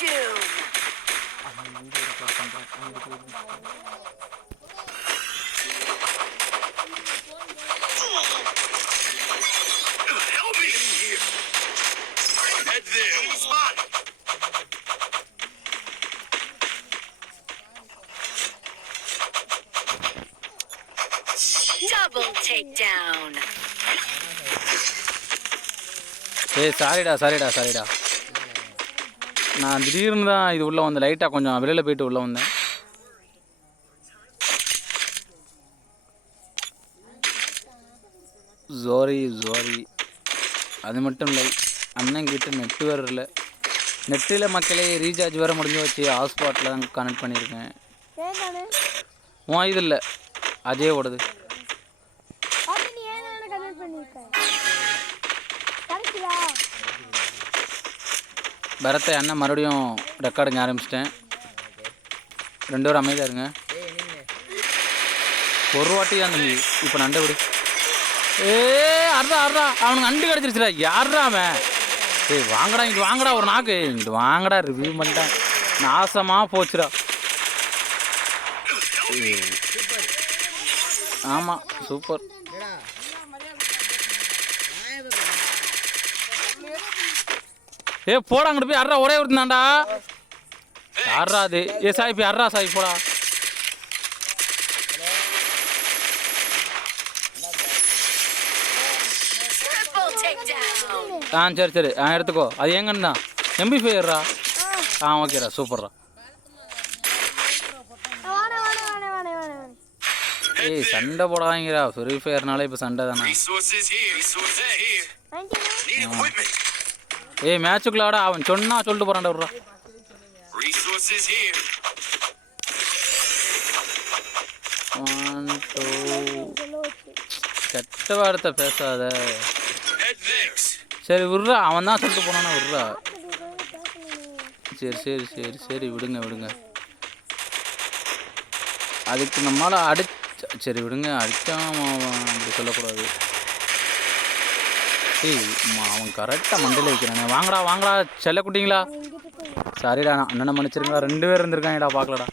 doom. Help me here. Head there. Enemy spot. Double takedown. சாரிடா. நான் திடீர்னு தான் இது உள்ளே வந்தேன், லைட்டாக கொஞ்சம் வெளியில் போயிட்டு உள்ளே வந்தேன். சாரி அது மட்டும் இல்லை, அண்ணங்கிட்ட நெட்டு வேறு இல்லை. நெட்டில் மக்களே ரீசார்ஜ் வேறு முடிஞ்சு வச்சு ஹாட்ஸ்பாட்டில் தான் கனெக்ட் பண்ணியிருக்கேன். இது இல்லை, அதே ஓடுது. பரத்தை அண்ணன் மறுபடியும் ரெக்கார்டுங்க ஆரம்பிச்சிட்டேன். 2 பேரும் அமைதியாக இருங்க. ஒரு வாட்டி தான் தம்பி, இப்போ நண்டை விடு. அர்றா அவனுக்கு நண்டு கிடச்சிருச்சுடா. யார்ரா அவன்? வாங்கடா இங்கிட்டு வாங்கடா, ஒரு நாக்கு இங்கிட்டு வாங்கடா. ரிவ்யூ பண்ணிட்டேன், நாசமாக போச்சுடா. ஆமாம் சூப்பர். போடா அங்கிட்டு போய் அர்றா, ஒரே ஒருத்தாண்டா. யாரா அது? சாய் போய் அர்றா, சாய் போடா. சரி எடுத்துக்கோ. அது எங்கன்னு தான் MP5 ஓகேடா, சூப்பர்ரா. சண்டை போடாதீங்கடா, ஃப்ரீ ஃபயர்னால இப்போ சண்டை தானே. மேட்சுக்குள்ளாடா, அவன் சொல்லிட்டு போறான்டா. விட்றா கெட்ட வார்த்தை பேசாத. சரி விட்றா, அவன் தான் சொல்லிட்டு போனானா, விட்றா. சரி விடுங்க. அதுக்கு நம்மளால் சரி விடுங்க, அடித்தான் அப்படி சொல்லக்கூடாது. அவன் கரெக்டாக மண்டையில் வைக்கிறானே. வாங்கடா செல்ல குட்டிங்களா. சரிடா, அண்ணனை மன்னிச்சிருங்களா. 2 பேர் இருந்திருக்காங்கடா, பார்க்கலடா.